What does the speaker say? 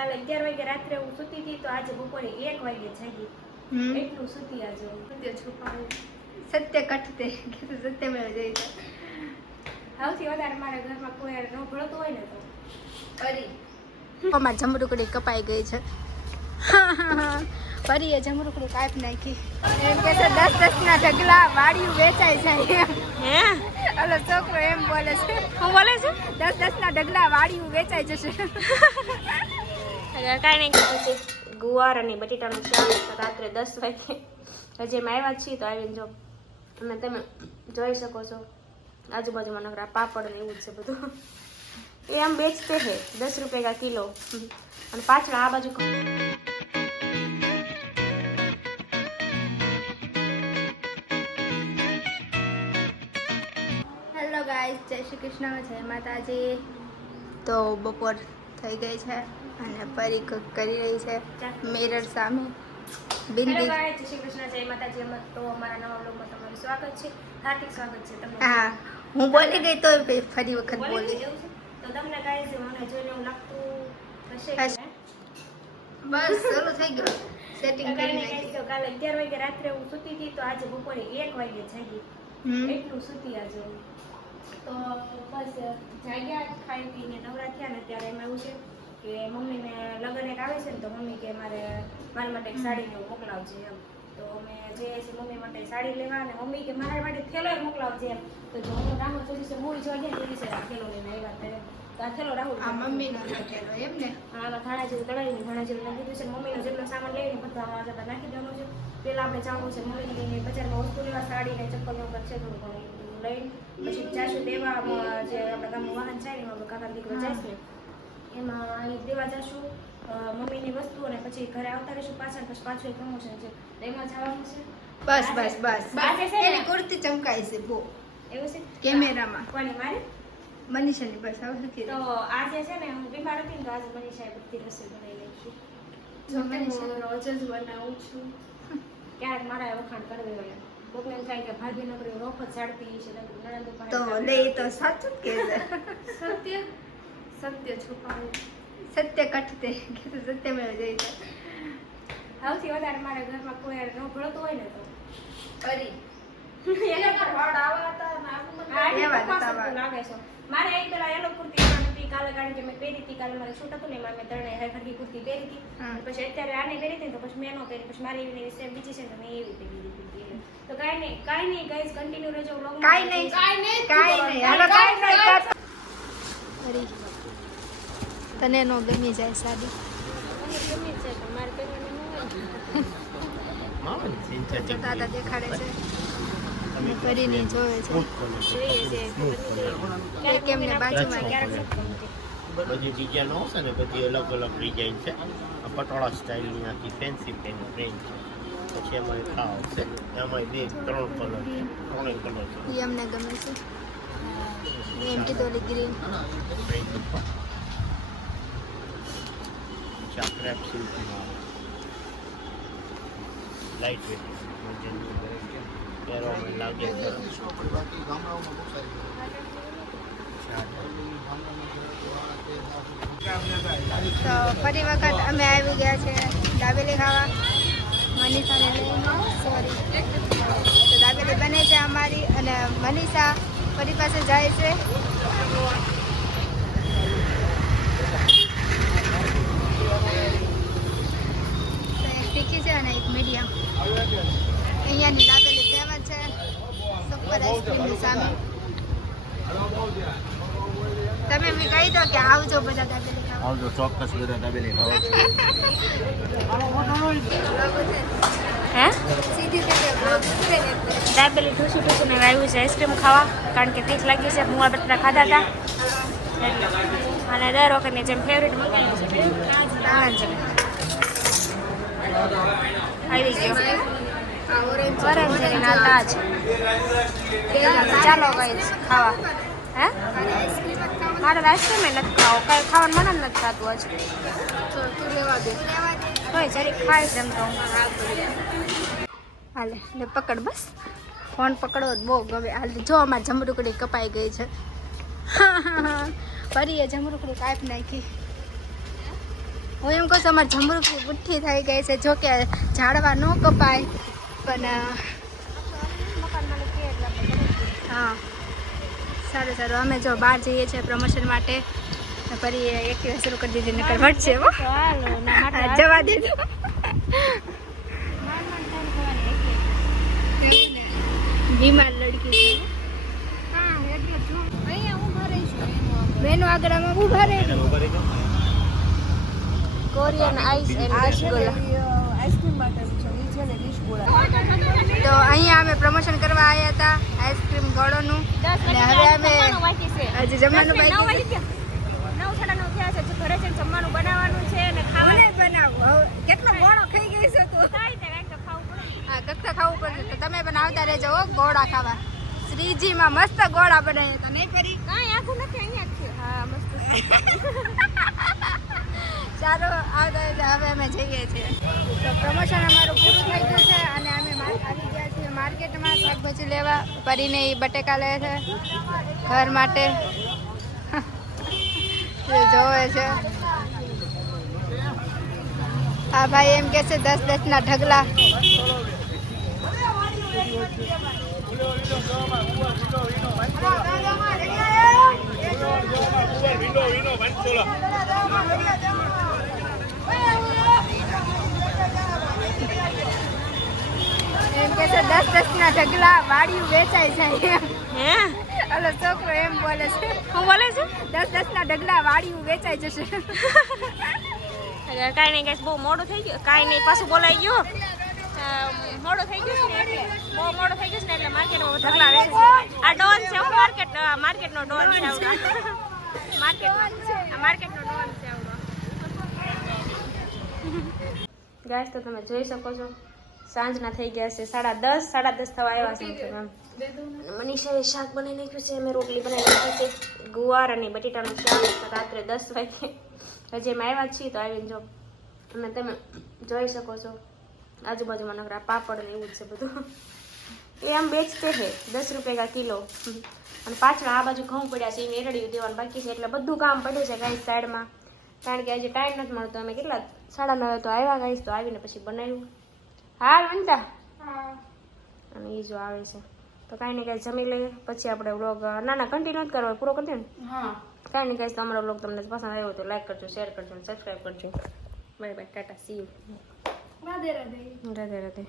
કાલે અગિયાર વાગે રાત્રે હું સૂતી હતી તો આજે બપોરે એક વાગે જાગી. એટલું સૂતી આજે સત્ય છુપાવું. સત્ય કટતે. સત્ય મેળ જઈ સૌથી વધારે મારા ઘરમાં કોઈ ન ભળતું હોય ને તો. અમાર જમરૂકડી કપાઈ ગઈ છે. ફરી એ જમરૂકડી કાપી નાખી. એમ કે છે દસ દસ ના ઢગલા વાડિયું વેચાઈ જાય એમ. હે? ઓલો છોકરો એમ બોલે છે. હું બોલે છે? દસ દસ ના ઢગલા વાડિયું વેચાઈ જશે. કાંઈ નહીં પછી ગુવાર અને બટેટાનું શાક રાત્રે દસ વાગે હજી અમે આવ્યા છીએ તો આવીને જો અને તમે જોઈ શકો છો. આજુબાજુમાં નકરા પાપડ ને એવું જ છે બધું. એ આમ બેચતે હે દસ રૂપિયા કા કિલો. અને પાછળ આ બાજુ હેલો ગાઈસ જય શ્રી કૃષ્ણ જય માતાજી. તો બપોર થઈ ગઈ છે. અને પરી cook કરી રહી છે મિરર સામે. બિંદી જય શ્રી કૃષ્ણ જય માતાજી અમર તો અમારા નવા બ્લોગમાં તમારું સ્વાગત છે. હાર્દિક સ્વાગત છે તમને. હા હું બોલી ગઈ તો ફરી વખત બોલી? તો તમને ગાય મને જોઈને એવું લાગતું હશે બસ શરૂ થઈ ગયું. સેટિંગ કરી નાખી. તો કાલે અગિયાર વાગે રાત્રે હું સૂતી હતી તો આજે બપોરે એક વાગે જાગી. એટલું સૂતી આજે તો બસ જાગ્યા ખાઈ પીને નવરા થયા ને ત્યારે એમાં એવું છે કે મમ્મીને લગ્ન એક આવે છે ને તો મમ્મી કે મારે મારા માટે એક સાડી લેવું મોકલાવજે એમ. તો અમે જઈએ છીએ મમ્મી માટે સાડી લેવા અને મમ્મી કે મારા માટે થેલો મોકલાવજે એમ. તો જો હું રાહુલ તો દિવસે મૂવી જોઈ ગયા તે દિવસે થેલો લઈને આવ્યા ત્યારે તો આ થેલો રાહુલ આ મમ્મીનો લખેલો એમ ને? આમાં ધાણા જેવું દળાવીને ધાણા જેવું નાખી દીધું છે મમ્મીનો જેટલો સામાન લઈને બધા આમાં જતા નાખી દેવાનું છે. પેલા આપણે જાણવું છે મમ્મીને લઈને બજારમાં વસ્તુ લેવા સાડી ને ચપ્પલ એવું છે થોડું ઘણું લઈને. પછી જાશું દેવા જે આપણા ગામનું વાહન જાય ને કાકા દીકરો જાય છે એમાં દેવા જશું મમ્મીની વસ્તુ અને પછી ઘરે આવતા રહીશું પાછા પછી પાછું પ્રમોશન છે. એમાં જવાનું છે? બસ બસ બસ? એની કુર્તી ચમકાય છે બહુ. એવું છે? કેમેરામાં. કોની મારે? મનીષાની બસ હવે હતી તો આજે છે ને હું બીમાર હતી ને તો આજે મનીષાએ બધી રસોઈ બનાવી નાખી. જો મનીષા રોજ જ બનાવું છું. ક્યારેક મારા વખાણ કરવી હોય. કોકને કે ભાભી નકરી રોફ જ છે નકરી નણંદ ઉપર તો લે તો સાચું કે સત્ય? સત્ય છુપાવું. સત્ય કટતે કીધું સત્ય મેળ જઈ સૌથી વધારે મારા ઘરમાં કોઈ યાર ન ભળતું હોય ને તો. છે. મારે એક પેલા યલો કુર્તી હતી કાલે કારણ કે મેં પહેરી હતી કાલે મારે છૂટ હતું ને એમાં મેં ત્રણે હરખી કુર્તી પહેરી હતી. પછી અત્યારે આને પહેરી હતી ને તો પછી મેં નો પહેરી પછી મારી એવી સેમ બીજી છે ને તો મેં એવી પહેરી હતી તો કાંઈ નહીં કાઈ નહીં ગાઈઝ કન્ટિન્યુ રહેજો vlog માં. કાઈ નહીં. કાઈ નહીં. હાલો કાઈ નહીં કર ફરી. તને નો ગમી જાય સાડી મને ગમે છે પણ મારે પહેરવાની ન હોય તો દાદા દેખાડે છે. ફરીને જોવે છે. જોઈએ છે કે બની જાય. બાજુમાં ક્યારેક બધી ડિઝાઇન આવશે ને બધી અલગ અલગ ડિઝાઇન છે. પટોળા સ્ટાઇલની આખી ફેન્સી પેન રેન્જ છે. પછી એમાં એક આ આવશે એમાં બે ત્રણ કલર છે. ત્રણેય કલર છે. એ અમને ગમે છે. એમ કીધું ગ્રીન રેન્જ ઉપર પછી આ ક્રેપ સિલ્કમાં લાઇટ વેટ લાગે સરસ તો ફરી વખત અમે આવી ગયા છે દાબેલી ખાવા. લઈને. સોરી તો દાબેલી બને છે અમારી અને મનીષા ફરી પાસે જાય છે તો એક તીખી છે અને એક મીડિયમ અહીંયાની દાબેલી ફેમસ છે સુપર આઈસ્ક્રીમની સામે તમે મેં કહી દો કે આવજો બધા દાબેલી ખાવા આવજો, ચોક્કસ બધા દાબેલી ખાવા હે? સીધી ઠૂસું છે ને. દાબેલી ઠૂસી ઠૂસીને આવ્યું છે આઈસ્ક્રીમ ખાવા, કારણ કે તીખ લાગી છે. મુવા બટરા ખાધા હતા અને દર વખતની જેમ ફેવરેટ મંગાવી છે છે. આવી ગયો. ઓરેન્જ છે ના ચાલો ગઈ ખાવા. હે? મારે આઈસ્ક્રીમ નથી ખાવો. કાંઈ ખાવાનું મને નથી થતું હજી. તો તું લેવા દે. તોય જરીક ખાઈશ એમ તો હાલે લે પકડ બસ. ફોન પકડો બહુ ગમે. હાલ જો અમારી જમરૂકડી કપાઈ ગઈ છે. ફરી એ જમરૂકડી કાપી નાખી. હું એમ કહું છું અમારે જમરૂકડી ગુઠ્ઠી થઈ ગઈ છે. જો કે ઝાડવા ન કપાય. પણ હા. સારું સારું. અમે જો બહાર જઈએ છીએ પ્રમોશન માટે ફરી એક્ટિવ શરૂ કરી દીધી નકર વટશે હો. હા, જવા દેજો. બીમાર લડકી મેનુ બેનો આગળ આમાં ઊભા રહે કોરિયન આઈસ એન્ડ રસગુલ્લા તો અહીંયા અમે પ્રમોશન કરવા આવ્યા હતા આઈસ્ક્રીમ ગળોનું. અને હવે અમે હજી જમવાનું બાકી છે. જમવાનું બનાવવાનું છે અને મને બનાવો. કેટલો ગોળો ખાઈ ગઈ છે તું? ખાઈ તે કાંઈક તો ખાવું પડે. હા કક્ષા ખાવું પડશે? તો તમે પણ આવતા રહેજો ગોળા ખાવા. શ્રીજીમાં મસ્ત ગોળા બનાવ્યા હતા. નહીં કરી કાંઈ આખું નથી અહીંયા હા મસ્ત ચાલો આવતા હવે અમે જઈએ છીએ તો પ્રમોશન અમારું પૂરું થઈ ગયું છે અને અમે આવી ગયા છીએ માર્કેટમાં શાકભાજી લેવા પરીને એ બટેકા લે છે ઘર માટે જોવે છે આ ભાઈ એમ કે છે દસ દસના ઢગલા એમ કે છે દસ દસના ઢગલા વાડિયું વેચાય જાય હે? અલો છોકરો એમ બોલે છે. હું બોલે છે? દસ દસના ઢગલા વાડિયું વેચાઈ જશે. કાંઈ નહીં કાંઈ બહુ મોડું થઈ ગયું. કાંઈ નહીં પાછું બોલાઈ ગયું. મોડું થઈ ગયું છે એટલે. બહુ મોડો થઈ ગયું છે એટલે માર્કેટમાં ઢગલા રહે છે. આ ડોન છે હું, માર્કેટ માર્કેટનો ડોન છે આવડો. માર્કેટ માર્કેટનો ડોન છે આવડો. ગાઈસ, તો તમે જોઈ શકો છો. સાંજના થઈ ગયા છે સાડા દસ સાડા દસ થવા આવ્યા છે મનીષાએ શાક બનાવી નાખ્યું છે, અમે રોટલી બનાવી નાખી છે. ગુવાર અને બટેટાનું શાક. રાત્રે દસ વાગે હજી અમે આવ્યા છીએ, તો આવીને જો. અને તમે જોઈ શકો છો. આજુબાજુમાં નકરા પાપડ ને એવું જ છે બધું. એ આમ વેચતે છે દસ રૂપિયા કા કિલો. અને પાછળ આ બાજુ ઘઉં પડ્યા છે એને એરડિયું દેવાનું બાકી છે એટલે બધું કામ પડ્યું છે ગાઈસ સાઈડમાં. કારણ કે આજે ટાઈમ નથી મળતો અમે કેટલા સાડા નવે તો આવ્યા ગાઈસ તો આવીને પછી બનાવ્યું. હાલ વનતા? અને એ જો આવે છે. તો કાંઈ નહીં કાંઈ જમી લઈએ પછી આપણે વ્લોગ ના ના કન્ટિન્યુ જ કરવો પૂરો કરી દે ને કાંઈ ને કાંઈ તમારો વ્લોગ તમને પસંદ આવ્યો તો લાઈક કરજો શેર કરજો અને સબસ્ક્રાઈબ કરજો. Bye bye tata see you Radérate. Radérate.